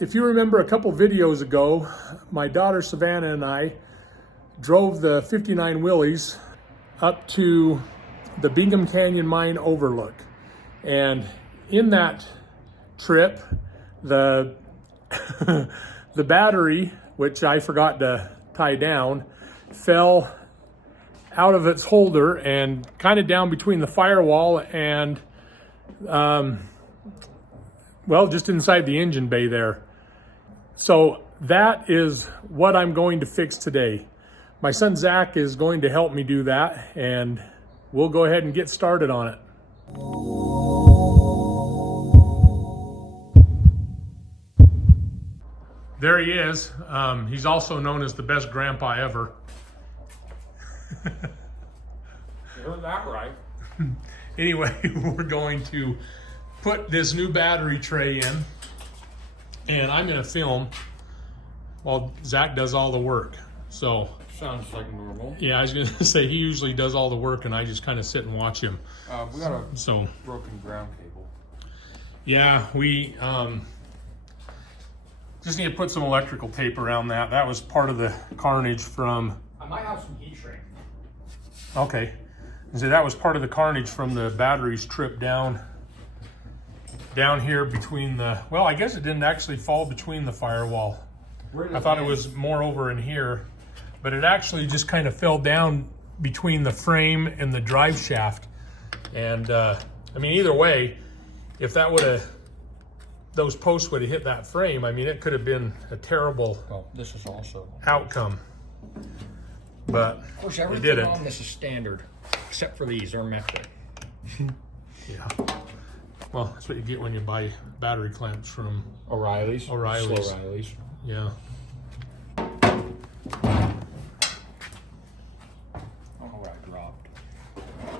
If you remember a couple videos ago, my daughter Savannah and I drove the 59 Willys up to the Bingham Canyon Mine overlook. And in that trip, the the battery, which I forgot to tie down, fell out of its holder and kind of down between the firewall and well, just inside the engine bay there. So that is what I'm going to fix today. My son Zach is going to help me do that, and we'll go ahead and get started on it. There he is. He's also known as the best grandpa ever. You heard that right. Anyway, we're going to put this new battery tray in, and I'm going to film while Zach does all the work. So sounds like normal. yeah, I was going to say he usually does all the work, and I just kind of sit and watch him. We got a broken ground cable. Yeah, we just need to put some electrical tape around that. That was part of the carnage from... I might have some heat shrink. Okay. So that was part of the carnage from the batteries trip down here between the... Well, I guess it didn't actually fall between the firewall. I thought it was more over in here, but it actually just kind of fell down between the frame and the drive shaft. And I mean, either way, if that would have... those posts would have hit that frame, I mean, it could have been a terrible this is also outcome. But of course, it everything didn't. on this is standard, except for these. They're metric. Yeah. Well, that's what you get when you buy battery clamps from O'Reilly's. O'Reilly's. Slow O'Reilly's. Yeah. I don't know where I dropped.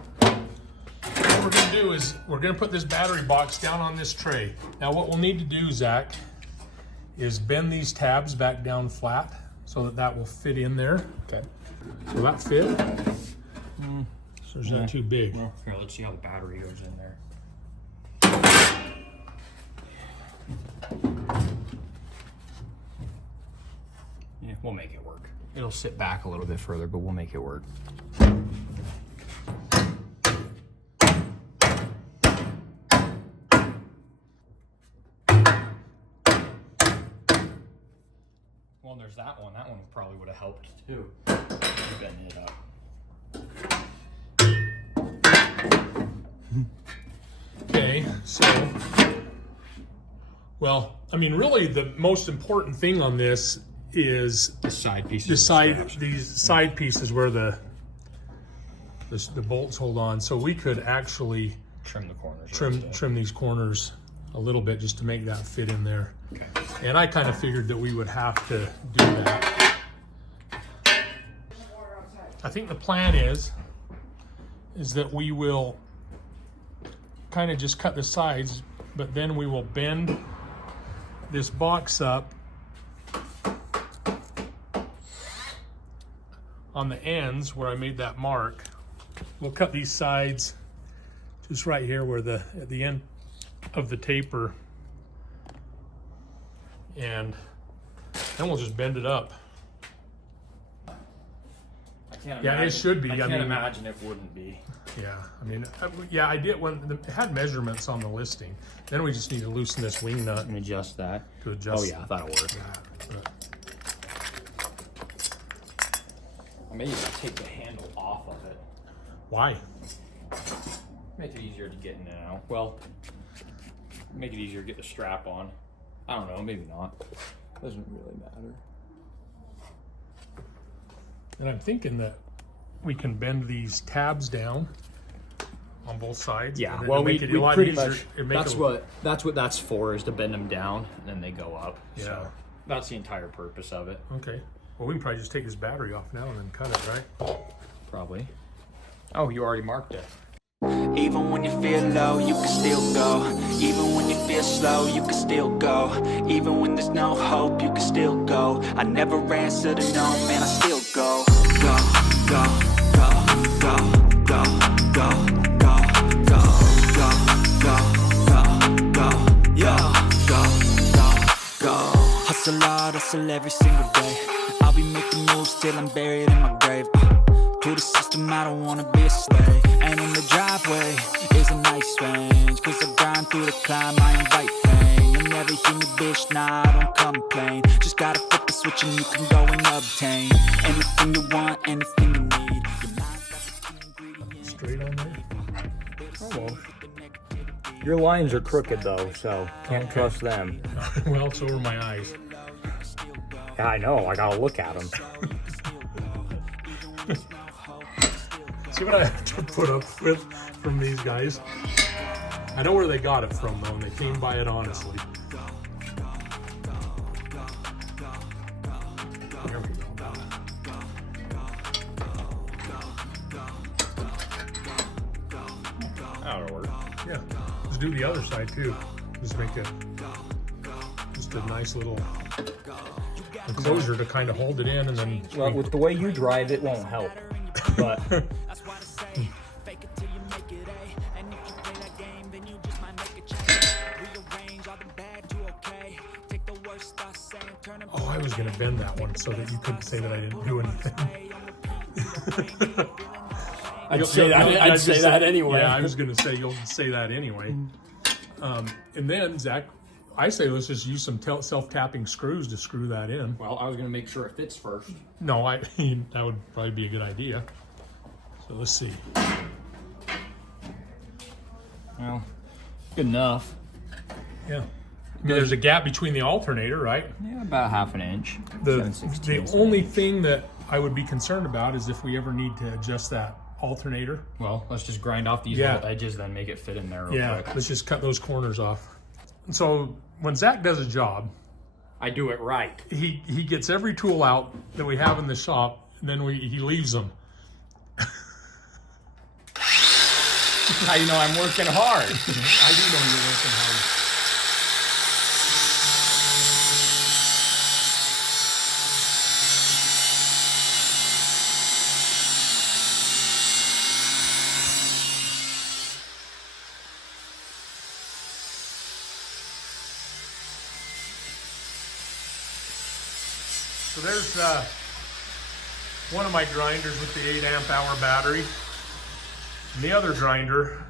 What we're going to do is we're going to put this battery box down on this tray. Now what we'll need to do, Zach, is bend these tabs back down flat so that that will fit in there. Okay. Will that fit? So it's not too big. Well, here, let's see how the battery goes in there. Yeah, we'll make it work. It'll sit back a little bit further, but we'll make it work. Well, there's that one. That one probably would have helped too. Bending it up. Okay, so, well, I mean, really the most important thing on this is The side pieces. these side pieces where the bolts hold on. So we could actually Trim the corners. trim these corners a little bit just to make that fit in there. Okay. And I kind of figured that we would have to do that. I think the plan is that we will kind of just cut the sides, but then we will bend this box up on the ends where I made that mark. We'll cut these sides just right here where at the end of the taper, and then we'll just bend it up. I can't Yeah, imagine, it should be. I can't mean, imagine it wouldn't be. Yeah, I mean, yeah, I did when it had measurements on the listing. Then we just need to loosen this wing nut And adjust that. to adjust. Oh yeah, that'll work. But Maybe take the handle off of it. why? Make it easier to get in and out. Well, make it easier to get the strap on. I don't know, maybe not. Doesn't really matter. And I'm thinking that we can bend these tabs down on both sides. Yeah, and well, it'll we make it a lot pretty easier. much, It'd make that's what that's for, is to bend them down and then they go up. Yeah. So that's the entire purpose of it. Okay. Well, we can probably just take this battery off now and then cut it, right? Probably. Oh, you already marked it. Even when you feel low, you can still go. Even when you feel slow, you can still go. Even when there's no hope, you can still go. I never answer to no, man, I still go. Go, go, go, go, go, go, go, go, go, go, go, go, yeah, go, go, go. hustle every single day. I'll be making moves till I'm buried in my grave. To the system, I don't wanna be a slave. And in the driveway is a nice range, cause I grind through the climb, I invite pain. You'll never hear me, bitch, nah, I don't complain. Just gotta flip the switch and you can go and obtain anything you want, anything you need. Straight on there? Almost. Your lines are crooked though, so can't trust them. Well, so are my eyes. Yeah, I know, I gotta look at them. See what I have to put up with from these guys? I know where they got it from though, and they came by it honestly. There we go. That'll work. Yeah, let's do the other side too. Just make it just a nice little enclosure to kind of hold it in, and then Well, with the way you drive, it won't help. But oh, I was gonna bend that one so that you couldn't say that I didn't do anything. I'd say that anyway. Yeah, I was gonna say you'll say that anyway. And then Zach, I say let's just use some self-tapping screws to screw that in. Well, I was gonna make sure it fits first. No, that would probably be a good idea. So let's see. Well, good enough. Yeah. I mean, there's a gap between the alternator, right? Yeah, about half an inch. The 7/16. only thing that I would be concerned about is if we ever need to adjust that alternator. Well, let's just grind off these little edges, then make it fit in there real quick. Let's just cut those corners off. And so when Zach does a job, I do it right. he gets every tool out that we have in the shop, and then he leaves them. How you know I'm working hard? I do know you're working hard. So there's one of my grinders with the 8 amp hour battery, and the other grinder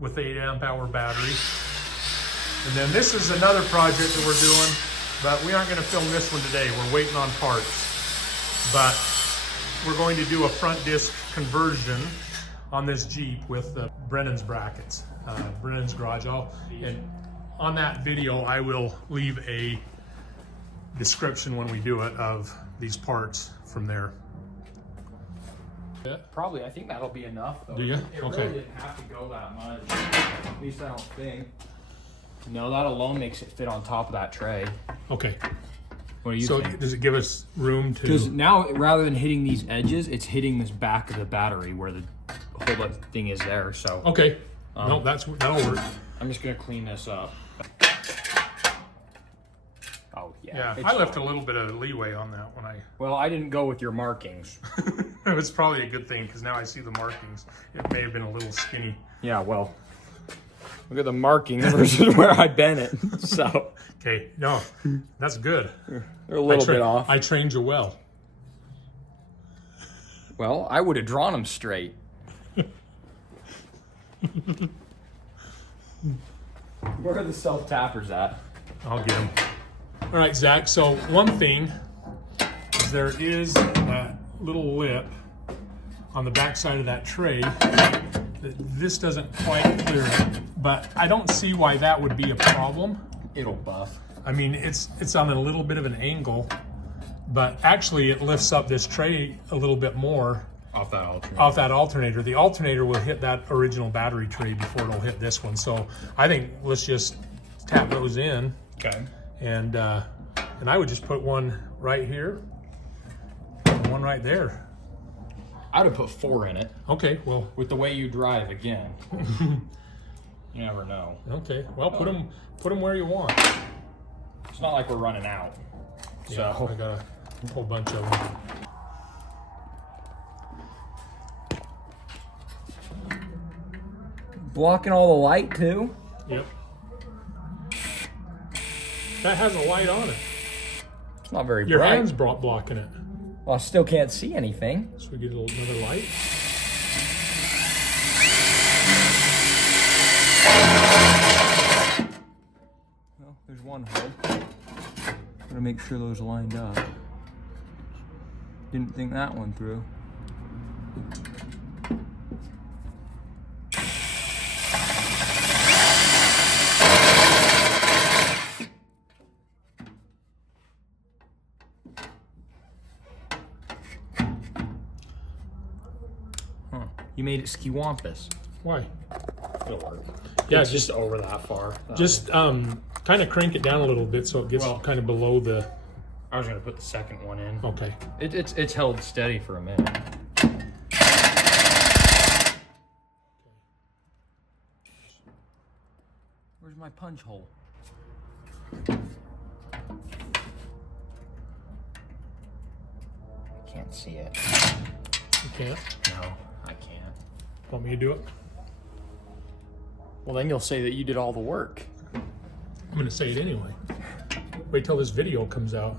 with the 8 amp hour battery. And then this is another project that we're doing, but we aren't going to film this one today. We're waiting on parts. But we're going to do a front disc conversion on this Jeep with the Brennan's brackets, Brennan's garage. And on that video, I will leave a description when we do it of these parts from there. Probably, I think that'll be enough though. Do you? It Okay. really didn't have to go that much. At least I don't think. No, that alone makes it fit on top of that tray. Okay. What do you So think? does it give us room Because to? now, rather than hitting these edges, it's hitting this back of the battery where the whole thing is there. So Okay. No, that'll work. I'm just gonna clean this up. Oh yeah. Yeah, it's I left fine. a little bit of leeway on that when Well, I didn't go with your markings. it was probably a good thing because now I see the markings. It may have been a little skinny. Yeah, well, look at the markings versus where I bent it. So Okay, no, that's good. they're a little bit off. I trained you well. Well, I would have drawn them straight. Where are the self-tappers at? I'll get them. All right, Zach, so one thing is there is that little lip on the back side of that tray that this doesn't quite clear it, but I don't see why that would be a problem. It'll buff. I mean, it's on a little bit of an angle, but actually it lifts up this tray a little bit more Off that alternator. off that alternator. The alternator will hit that original battery tray before it'll hit this one. So I think let's just tap those in. Okay. And I would just put one right here, and one right there. I would have put 4 in it. Okay, well, With the way you drive, again. You never know. okay, well, put them where you want. It's not like we're running out. Yeah, So I got a whole bunch of them. blocking all the light too. Yep. That has a light on it. It's not very Your bright. hand's blocking it. Well, I still can't see anything. So we get another light. Well, there's one hole. Gotta make sure those lined up. Didn't think that one through. Huh. You made it skiwampus. Why? It'll work. Yeah, It's just over that far. just kind of crank it down a little bit so it gets Well- kind of below the. I was gonna put the second one in. Okay. It's held steady for a minute. Where's my punch hole? I can't see it. You can't. No, I can't. Want me to do it? Well, then you'll say that you did all the work. I'm gonna say it anyway. Wait till this video comes out.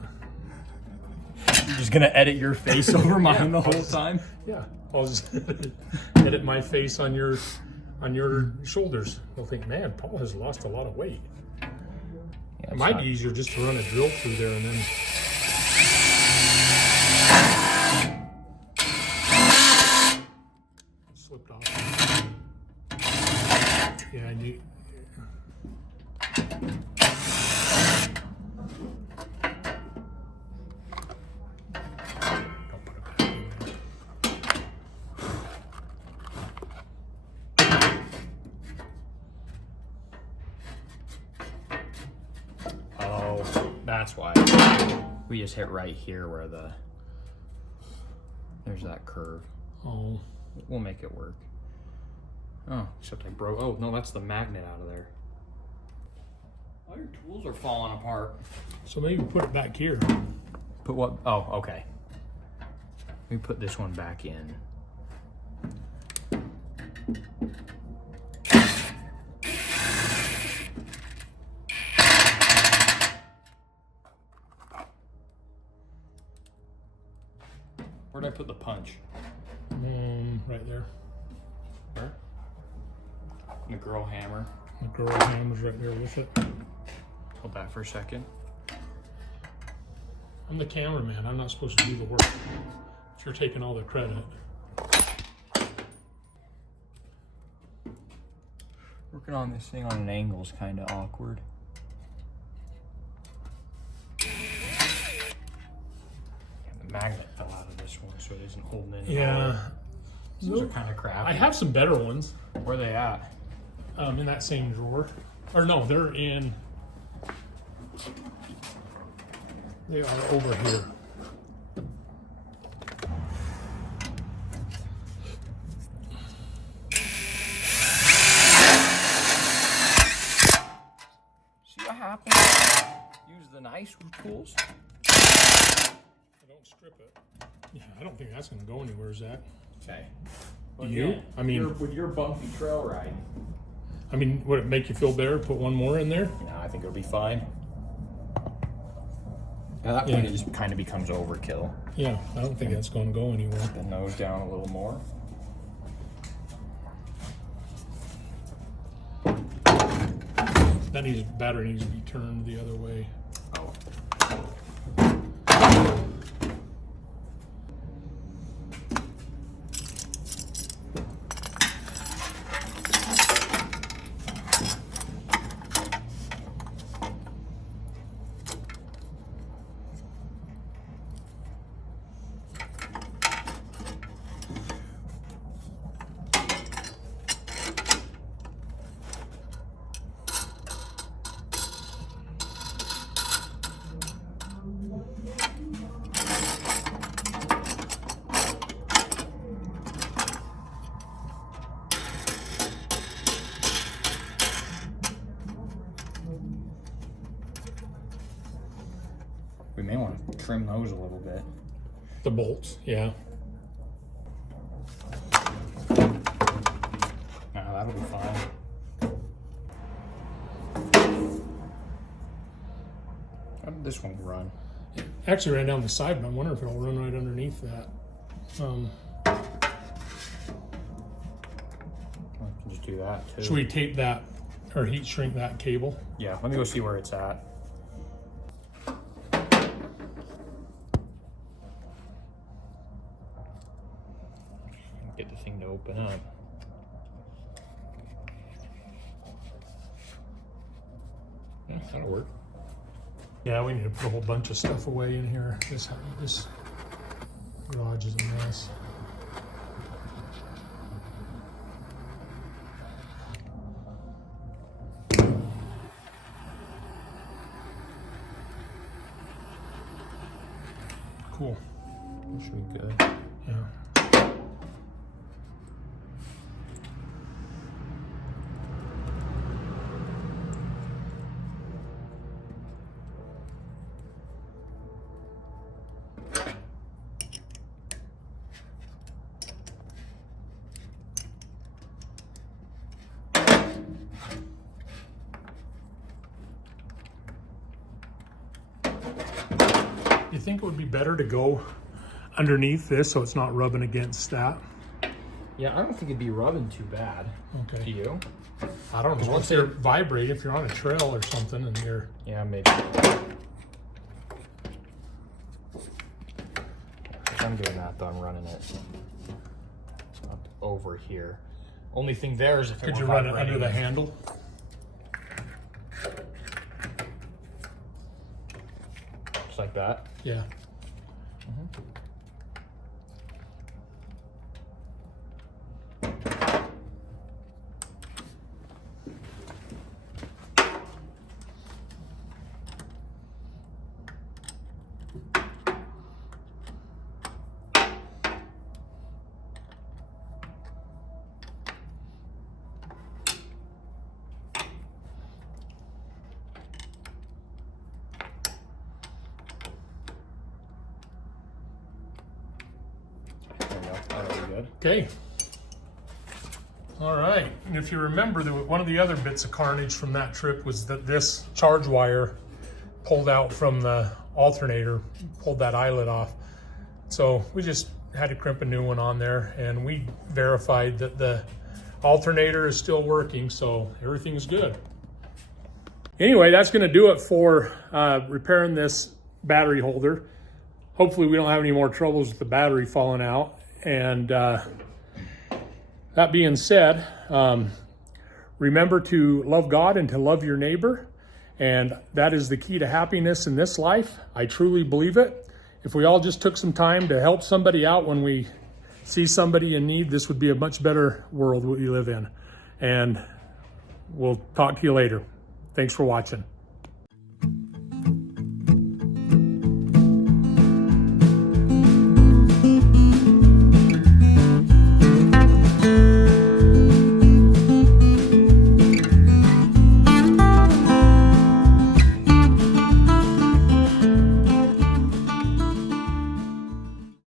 You're just gonna edit your face over mine the whole time? Yeah, I'll just edit my face on your shoulders. They'll think, man, Paul has lost a lot of weight. Yeah, It might be easier just to run a drill through there and then. Slipped off. Yeah, I need. Don't put it back in there. Oh, that's why. We just hit right here where there's that curve. Oh, We'll make it work. Oh, except I broke. Oh, no, that's the magnet out of there. All your tools are falling apart. so maybe put it back here. Put what? Oh, okay. Let me put this one back in. Where'd I put the punch? Right there. Where? The girl hammer. The girl hammer's right there with it. Hold that for a second. I'm the cameraman. I'm not supposed to do the work. But you're taking all the credit. Working on this thing on an angle is kind of awkward. The magnet fell out of this one, so it isn't holding any. Yeah. Those are kind of crappy. I have some better ones Where are they at? in that same drawer. Or no, they're in. They are over here. See what happens? Use the nice tools. I don't strip it. Yeah, I don't think that's going to go anywhere, Zach. Okay. Do you? I mean, with your bumpy trail ride. I mean, would it make you feel better? Put one more in there? No, I think it'll be fine. At that point, it just kind of becomes overkill. Yeah, I don't think that's going to go anywhere. The nose down a little more. That battery needs to be turned the other way. Oh. We may want to trim those a little bit. The bolts, yeah. No, that'll be fine. This one will run. Actually ran down the side, but I wonder if it'll run right underneath that. I can just do that too. Should we tape that or heat shrink that cable? Yeah, let me go see where it's at. Get the thing to open up. Yeah, that'll work. Yeah, we need to put a whole bunch of stuff away in here. This garage is a mess. Cool. That should be good. Yeah. You think it would be better to go underneath this so it's not rubbing against that? Yeah, I don't think it'd be rubbing too bad. Okay. Do you? I don't know. Once they're vibrate, if you're on a trail or something and you're... Yeah, maybe. If I'm doing that though, I'm running it up over here. Only thing there is if Could you run it under the handle? Just like that. Yeah. Okay. All right. And if you remember, one of the other bits of carnage from that trip was that this charge wire pulled out from the alternator, pulled that eyelet off. So we just had to crimp a new one on there, and we verified that the alternator is still working, so everything's good. Anyway, that's going to do it for repairing this battery holder. Hopefully we don't have any more troubles with the battery falling out. And that being said, remember to love God and to love your neighbor. And that is the key to happiness in this life. I truly believe it. If we all just took some time to help somebody out when we see somebody in need, this would be a much better world we live in. And we'll talk to you later. Thanks for watching.